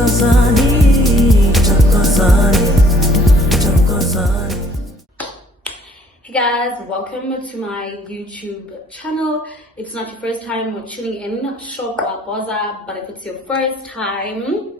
thokozani, thokozani, thokozani. Hey guys, welcome to my YouTube channel. If it's not your first time or tuning in, sure, but if it's your first time,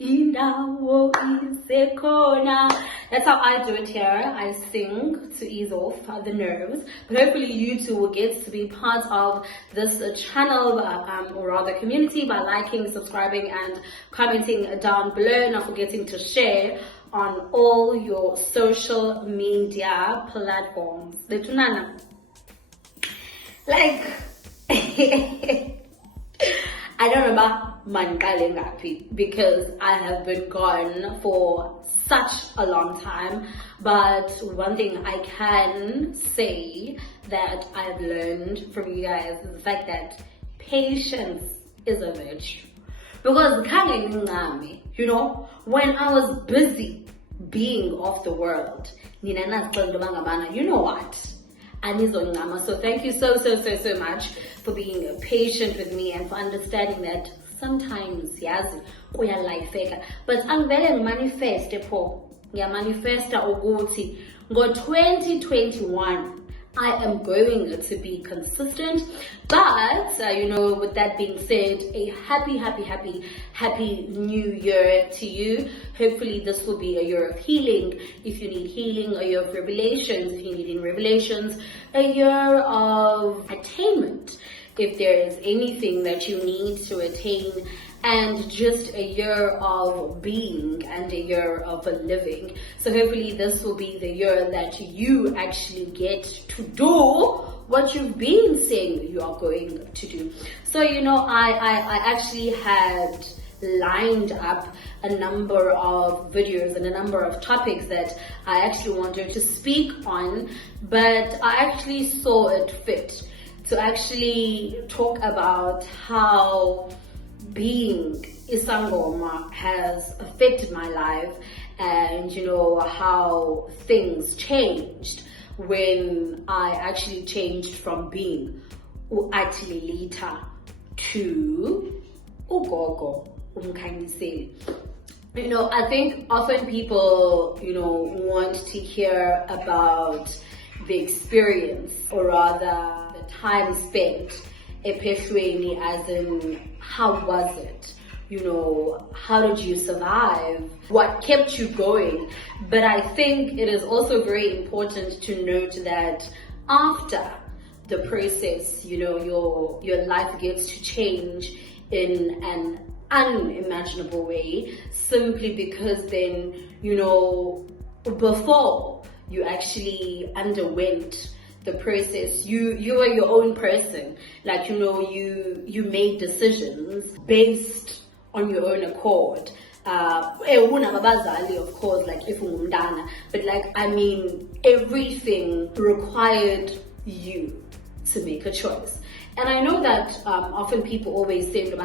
indawo isekhona. That's how I do it here. I sing to ease off the nerves. But hopefully you too will get to be part of this channel, or rather community, by liking, subscribing and commenting down below. Not forgetting to share on all your social media platforms. Like, I don't remember Mankale Ngapi because I have been gone for such a long time. But one thing I can say that I've learned from you guys is the fact that patience is a virtue. Because you know, when I was busy being of the world, you know what? So thank you so much for being patient with me and for understanding that sometimes yazi kuyalaifeka, but angivele ngimanifeste pho ngiyamanifesta ukuthi ngo-2021 I am going to be consistent. But you know, with that being said, a happy new year to you. Hopefully this will be a year of healing if you need healing, a year of revelations if you need revelations, a year of attainment if there is anything that you need to attain, and just a year of being and a year of living. So hopefully this will be the year that you actually get to do what you've been saying you are going to do. So you know, I actually had lined up a number of videos and a number of topics that I actually wanted to speak on, but I actually saw it fit to actually talk about how being Sangoma has affected my life, and you know how things changed when I actually changed from being Athi-Lilitha to Gogo. You know, I think often people, you know, want to hear about the experience, or rather the time spent especially, as in how was it, you know, how did you survive, what kept you going. But I think it is also very important to note that after the process, you know, your life gets to change in an unimaginable way, simply because then, you know, before you actually underwent the process, you were your own person. Like, you know, you made decisions based on your own accord. Of course, like if but like, I mean, everything required you to make a choice. And I know that often people always say, you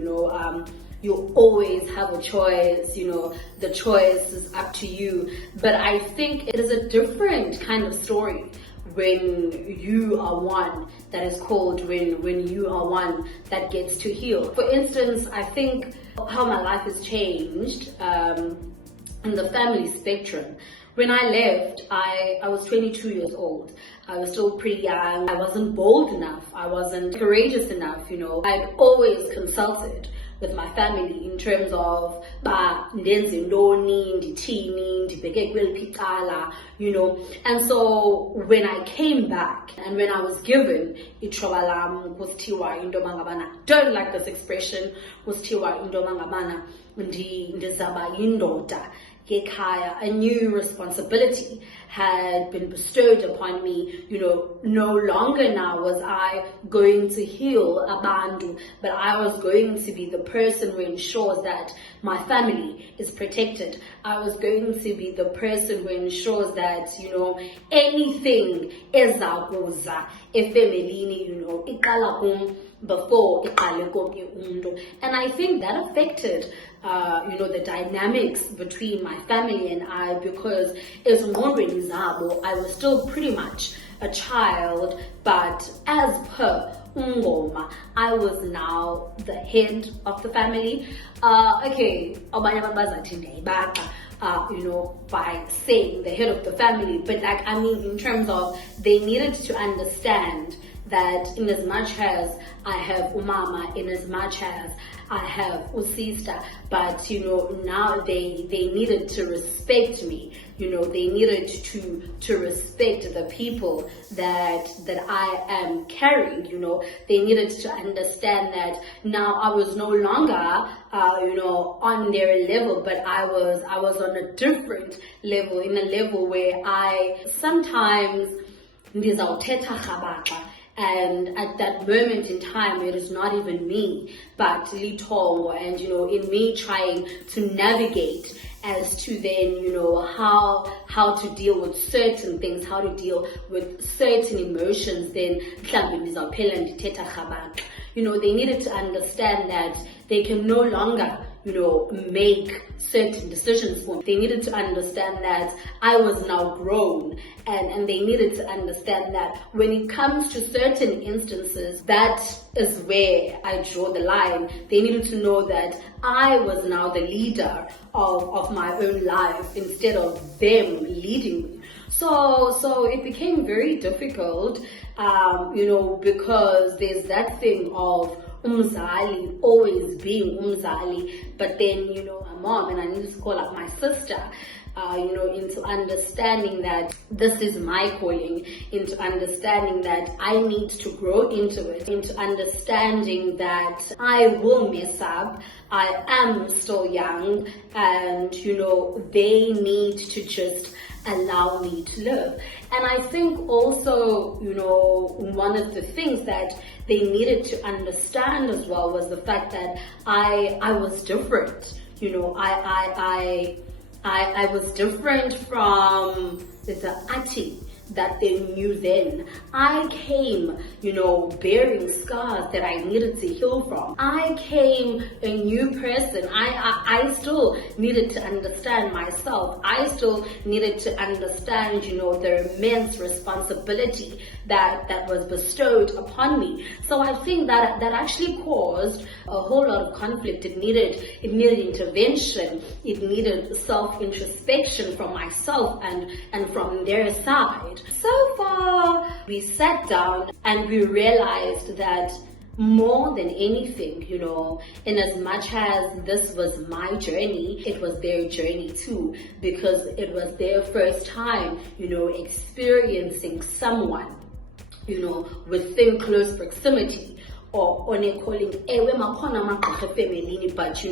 know, you always have a choice, you know, the choice is up to you. But I think it is a different kind of story when you are one that is called, when you are one that gets to heal. For instance, I think how my life has changed in the family spectrum. When I left, I was 22 years old. I was still pretty young. I wasn't bold enough. I wasn't courageous enough, you know. I'd always consulted with my family in terms of you know. And so when I came back and when I was given itrobalam was tiwa indomangabana, don't like this expression, was tiwa indomangabana ndizaba indoda yekhaya, a new responsibility had been bestowed upon me. You know, no longer now was I going to heal Abandu, but I was going to be the person who ensures that my family is protected. I was going to be the person who ensures that, you know, anything ezakuza efemelini, you know, iqala before iqale komnye umuntu. And I think that affected the dynamics between my family and I, because I was still pretty much a child, but as per Sangoma, I was now the head of the family. By saying the head of the family, but in terms of, they needed to understand that in as much as I have umama, in as much as I have usista, but now they needed to respect me. They needed to respect the people that I am carrying. They needed to understand that now I was no longer on their level, but I was on a different level, in a level where I sometimes and at that moment in time, it is not even me, but Ithongo, and in me trying to navigate as to then how to deal with certain things, how to deal with certain emotions. Then they needed to understand that they can no longer make certain decisions for me. They needed to understand that I was now grown, and they needed to understand that when it comes to certain instances, that is where I draw the line. They needed to know that I was now the leader of my own life instead of them leading me. So it became very difficult, because there's that thing of umzali always being umzali, but then my mom, and I need to call up my sister, into understanding that this is my calling, into understanding that I need to grow into it, into understanding that I will mess up, I am still young, and they need to just allow me to live. And I think also, one of the things that they needed to understand as well was the fact that I was different. I was different from the Athi that they knew then. I came, bearing scars that I needed to heal from. I came a new person. I still needed to understand myself. I still needed to understand, the immense responsibility that was bestowed upon me. So I think that actually caused a whole lot of conflict. It needed intervention. It needed self-introspection from myself and from their side. So far, we sat down and we realized that more than anything, in as much as this was my journey, it was their journey too, because it was their first time, experiencing someone, within close proximity, or calling family, but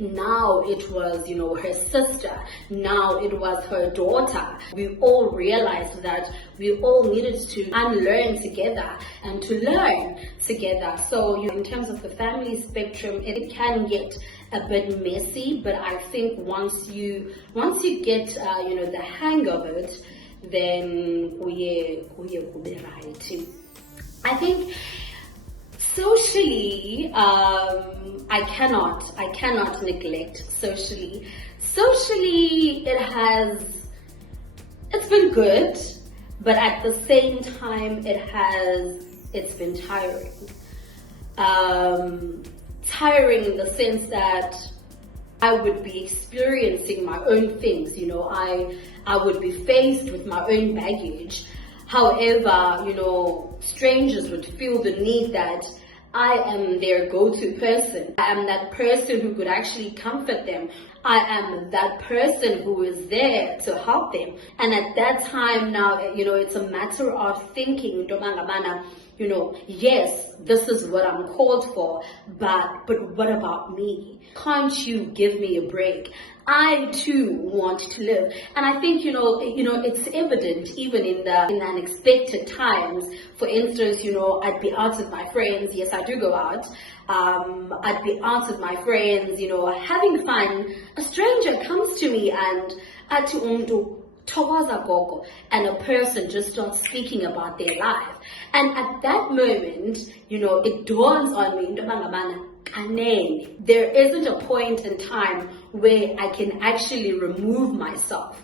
now it was her sister, now it was her daughter. We all realized that we all needed to unlearn together and to learn together. So in terms of the family spectrum, it can get a bit messy, but I think once you get the hang of it, then we right. I think socially, I cannot neglect socially. Socially, it's been good, but at the same time, it's been tiring. Tiring in the sense that I would be experiencing my own things, I would be faced with my own baggage. However, strangers would feel the need that I am their go-to person. I am that person who could actually comfort them. I am that person who is there to help them. And at that time now, it's a matter of thinking, yes, this is what I'm called for, but what about me? Can't you give me a break? I too want to live. And I think, it's evident even in the unexpected times. For instance, I'd be out with my friends. Yes, I do go out. I'd be out with my friends, having fun. A stranger comes to me and Gogo, and a person just starts speaking about their life. And at that moment, it dawns on me, kanene. There isn't a point in time where I can actually remove myself,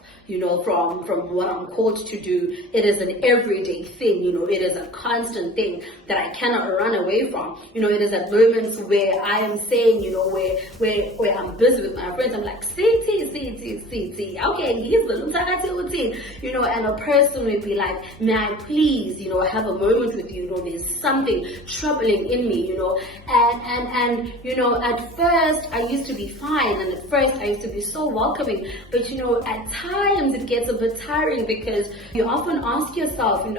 from what I'm called to do. It is an everyday thing, it is a constant thing that I cannot run away from. It is at moments where I am saying, where I'm busy with my friends, I'm like, see, okay, here's the and a person will be like, may I please, have a moment with you, there's something troubling in me, and at first I used to be fine, and at first I used to be so welcoming, but at times it gets a bit tiring, because you often ask yourself, when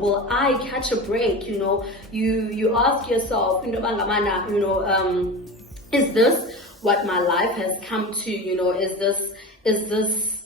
will I catch a break? You ask yourself, is this what my life has come to? Is this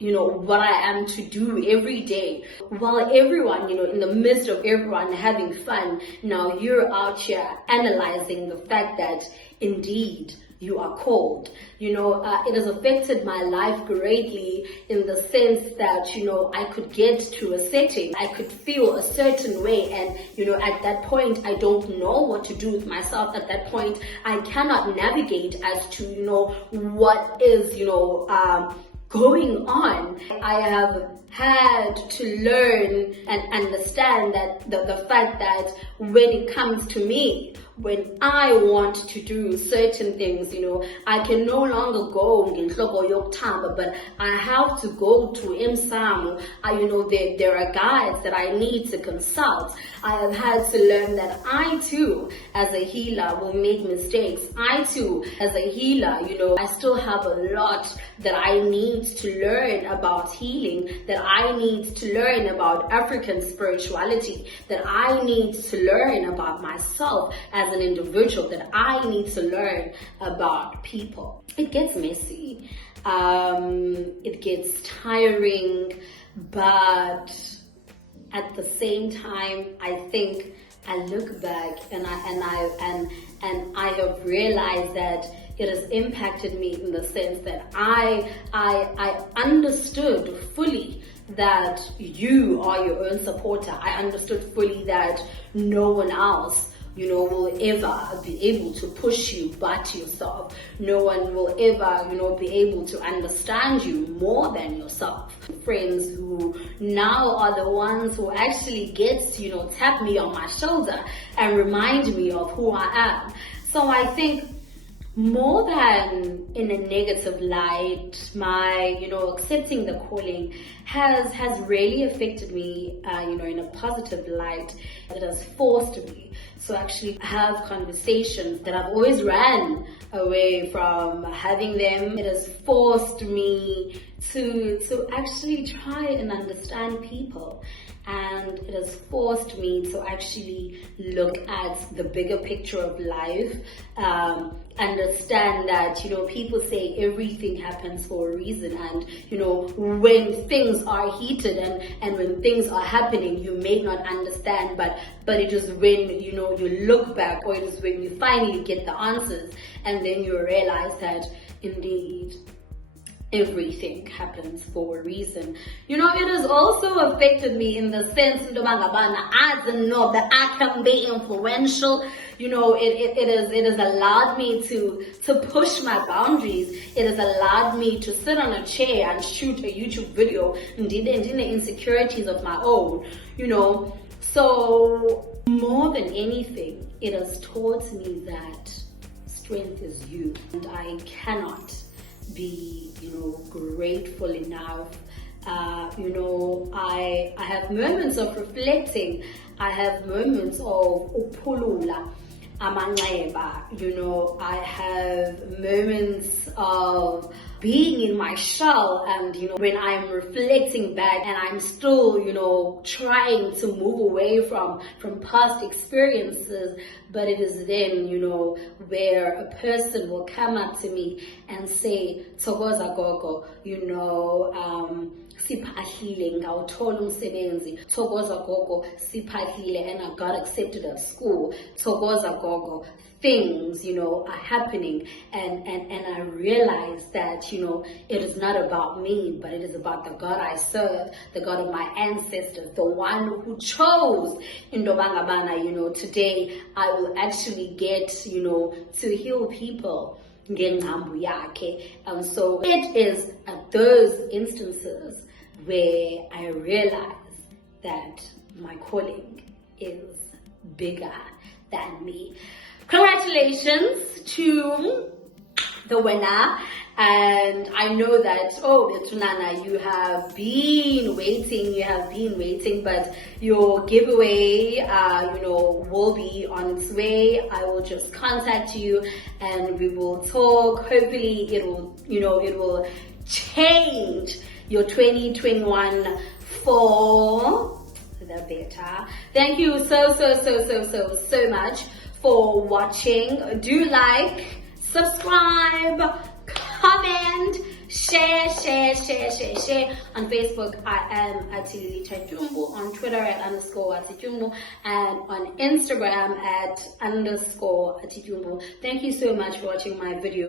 what I am to do every day? While everyone, in the midst of everyone having fun, now you're out here analyzing the fact that indeed you are called. It has affected my life greatly in the sense that, I could get to a setting, I could feel a certain way, and, at that point, I don't know what to do with myself. At that point, I cannot navigate as to, what is, going on. I have had to learn and understand that the fact that when it comes to me, when I want to do certain things, I can no longer go ngenhloko yokuthamba, but I have to go to MSAM. There are guides that I need to consult. I have had to learn that I too, as a healer, will make mistakes. I too, as a healer, I still have a lot that I need to learn about healing, that I need to learn about African spirituality, that I need to learn about myself as an individual, that I need to learn about people. It gets messy, it gets tiring, but at the same time, I think I look back and I have realized that it has impacted me in the sense that I understood fully that you are your own supporter. I understood fully that no one else, will ever be able to push you but yourself. No one will ever, be able to understand you more than yourself. Friends who now are the ones who actually get to, tap me on my shoulder and remind me of who I am. So I think more than in a negative light, my, accepting the calling has really affected me, in a positive light. It has forced me to actually have conversations that I've always ran away from having them. It has forced me to actually try and understand people. And it has forced me to actually look at the bigger picture of life, understand that, people say everything happens for a reason, and, when things are heated and when things are happening, you may not understand, but it is when, you look back, or it is when you finally get the answers, and then you realize that indeed, everything happens for a reason. It has also affected me in the sense I didn't know that I can be influential. It has allowed me to push my boundaries. It has allowed me to sit on a chair and shoot a YouTube video and the insecurities of my own, So more than anything, it has taught me that strength is you, and I cannot be, grateful enough. I have moments of reflecting. I have moments of upulula amanxeba. I have moments of being in my shell, and when I'm reflecting back and I'm still trying to move away from past experiences, but it is then where a person will come up to me and say, Thokozaaaaaani, Gogo, siphahlile, ngawuthola umsebenzi. Thokoza Gogo, siphahlile, and I got accepted at school. Thokoza Gogo, things, are happening, and I realized that, it is not about me, but it is about the God I serve, the God of my ancestors, the one who chose Indobangabana. Today I will actually get, to heal people. And so it is at those instances where I realize that my calling is bigger than me. Congratulations to the winner, and I know that, Betunana, you have been waiting, but your giveaway, will be on its way. I will just contact you and we will talk. Hopefully it will change your 2021 for the better. Thank you so much for watching. Do like, subscribe, comment, share. On Facebook, I am Athi-Lilitha Tyumbu. On Twitter at _Athi-Tyumbu, and on Instagram at _Athi-Tyumbu. Thank you so much for watching my video.